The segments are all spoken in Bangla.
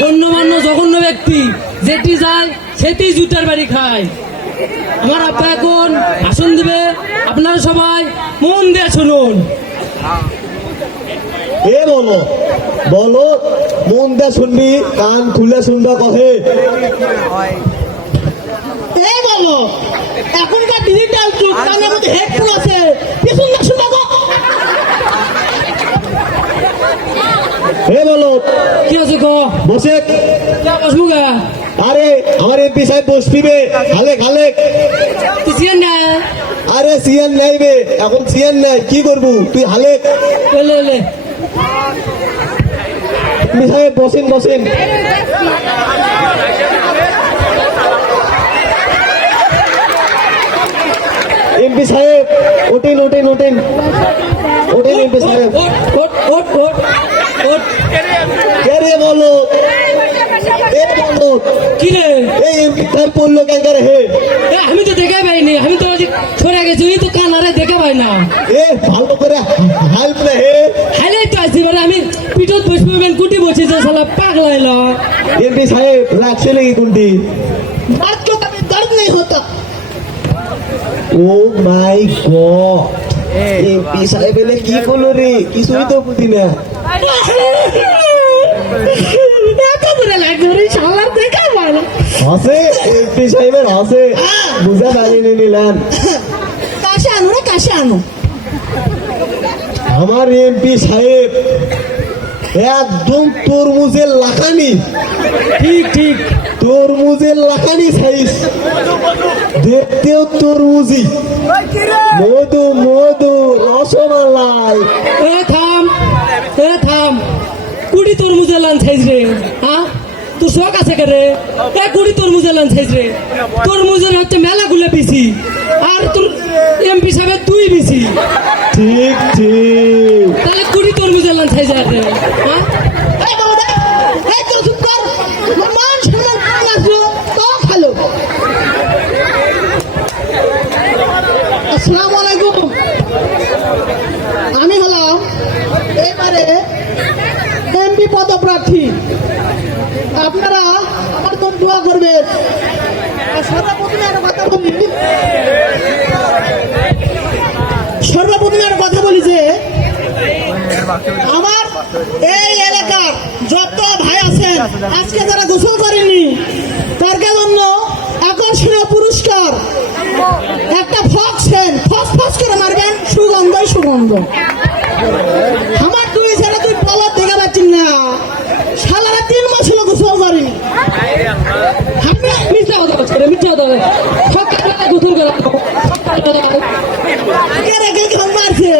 গণ্যমান্য জঘন্য ব্যক্তি, যেটি যায় সেটি জুতার বাড়ি খায়। আমার আব্বা এখন ভাষণ দিবে, আপনারা সবাই মন দিয়ে শুনুন। এ বলো বলো, মন দিয়ে শুনবি, কান খুলে শুনবা কহে। এই বলো, এখনকার ডিজিটাল যুগ, কানের মধ্যে হেডফোন আছে, পিছন না শুনবা গো। এ বলো, কি আছে গো? বসে। বসবো গা? আরে আমার এমপি সাহেব বসবিবে, খালে খালে। তুই না আরে সিএন নাই বে, এখন সিএন নাই, কি করবো তুই হালে। এলে এমপি সাহেব বসেন বসেন। এমপি সাহেব ওঠেন ওঠেন ওঠেন ওঠেন এমপি সাহেব। কে রে বলো, এ বলো, কি রে? এই এমপি সাহেব পড়লো কেন করে হে? আমি তো দেখে পাইনি, আমি তো সরে গেছি, তো কানারে দেখে পাই না। এ ভালো করে হাল্প না হে। হাইলাই তো আসছি, মানে আমি পিঠত বসবো, কুটি বসে যে শালা পাগলা এলো। এমপি সাহেব লাগছে নাকি কোনটি? बात को कभी दर्द नहीं होता। ও মাই গড, এমপি সাহেব এলে কি করলো রে? কিছুই তো বুঝি না। এত করে লাগবে রে, শালার দেখা পায় না। হাসে এমপি সাহেবের হাসে, বুঝা পারিনি নিলাম। কাশে আনো রে, কাশে আনো। আমার এমপি সাহেব একদম তরমুজের লাখানি। ঠিক ঠিক, তরমুজের লাখানি সাইজ, দেখতেও তরমুজি, মধু মধু রসমালাই। থাম, কুড়ি তরমুজ এলান সাইজ রে। হ্যাঁ, তোর শখ আছে কে রে? কুড়ি তরমুজ এলান সাইজ রে। তরমুজের হচ্ছে মেলা গুলো বেশি, আর তোর এমপি সাহেবের তুই বেশি। ঠিক ঠিক, তাহলে কুড়ি তরমুজ এলান সাইজ রে। হ্যাঁ, এই বাবা রে, এই তো চুপ কর। মান সম্মান আসলো তো ভালো। আসসালামু আলাইকুম। আমি হলাম এবারে এমপি পদপ্রার্থী। আপনারা আমার জন্য দোয়া করবেন। আর সর্বপ্রথমে একটা কথা বলি যে আমার এই এলাকার যত ভাই আছেন, আজকে যারা গোসল করেননি, তার জন্য আকর্ষণীয় পুরস্কার একটা ফক্সেন, ফস করে মারবেন, সুগন্ধ সুগন্ধ। আমার দুই ছেলে তুই পলট দেখে পাচ্ছি না, শালারা 3 মাস হলো গোসল করেনি। মিথ্যা কথা বলছে রে, মিথ্যা কথা। সকালবেলা গোসল করা, কে রেখে কেমন মারছে?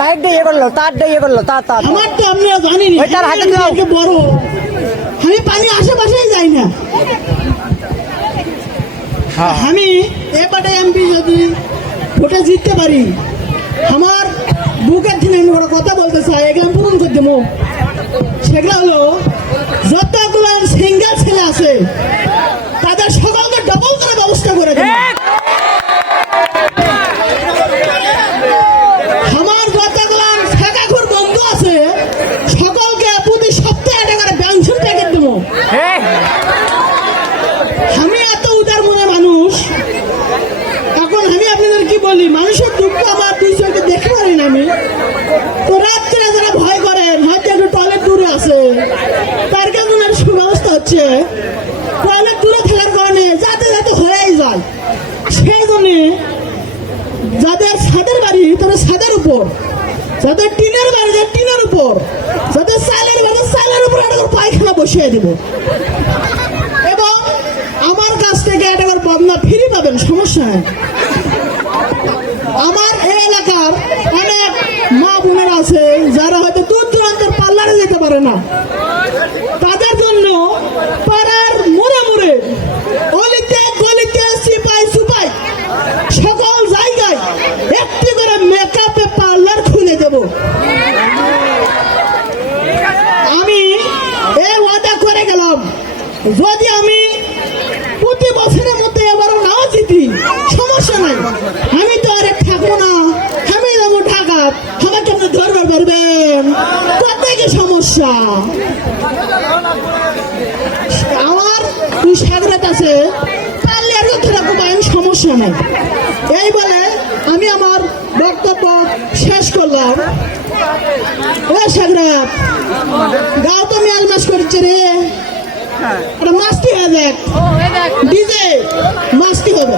মাইক দিয়ে করলো, তার দিয়ে করলো, তার আমার তো আমরা জানিনি, ওই তার হাতে দাও। আমি বড়, আমি পানি আশেপাশেই যাই না। আমি এবারে এমপি যদি ভোটে জিততে পারি, আমার বুকের দিনে আমি বড় কথা বলতে চাই, এগুলো পূরণ করে দেবো। সেগুলো হলো, যতগুলো সিঙ্গেল ছেলে আছে তাদের সকলকে ডবল করে ব্যবস্থা করে দেবো। আমার যতগুলো শেখাখুর বন্ধু আছে সকলকে প্রতি সপ্তাহে একটা করে পেনশন প্যাকেট দেবো। আমি এত উদার মনে মানুষ, এখন আমি আপনাদের কি বলি, মানুষের দুঃখ আমার দুই চোখে দেখতে পারি না। আমি তো রাত্রে যারা ভয় করেন, হয়তো একটু টয়লেট দূরে আছে, তার কেমন আর সুব্যবস্থা হচ্ছে, টয়লেট দূরে থাকার কারণে যাতে যাতে হয়েই যায়। সেই জন্যে যাদের ছাদের বাড়ি তাদের ছাদের উপর, যাদের টিনের বাড়ি তাদের টিনের উপর, যাদের চালের বাড়ি চালের উপর একটা করে পায়খানা বসিয়ে দেব। এবং আমার কাছ থেকে একটা করে বদনা ফ্রি পাবেন, সমস্যা নেই। আমার এই এলাকার অনেক মা বোনেরা আছে যারা হয়তো দূর দূরান্তের পার্লারে যেতে পারে না, তাদের জন্য পাড়ার মোড়ে মোড়ে, অলিতে গলিতে, চিপাই সুপাই সকল জায়গায় একটি করে মেকআপে পার্লার খুলে দেব। আমি এই ওয়াদা করে গেলাম, যদি আমি প্রতি বছরের মধ্যে এবারও নাও জিতি, সমস্যা নাই, আমি তো আর থাকবো না, আচ্ছা আমার তুই সাগরাত আছে পারলে আর ধরে কোপায়ন সমস্যা নাই এই বলে আমি আমার বক্তব্য শেষ করলাম। ও সাগরাত গাও তো মেল মাস করছে রে মাস্তি হয়ে যাক ডিজে মাস্তি হবে।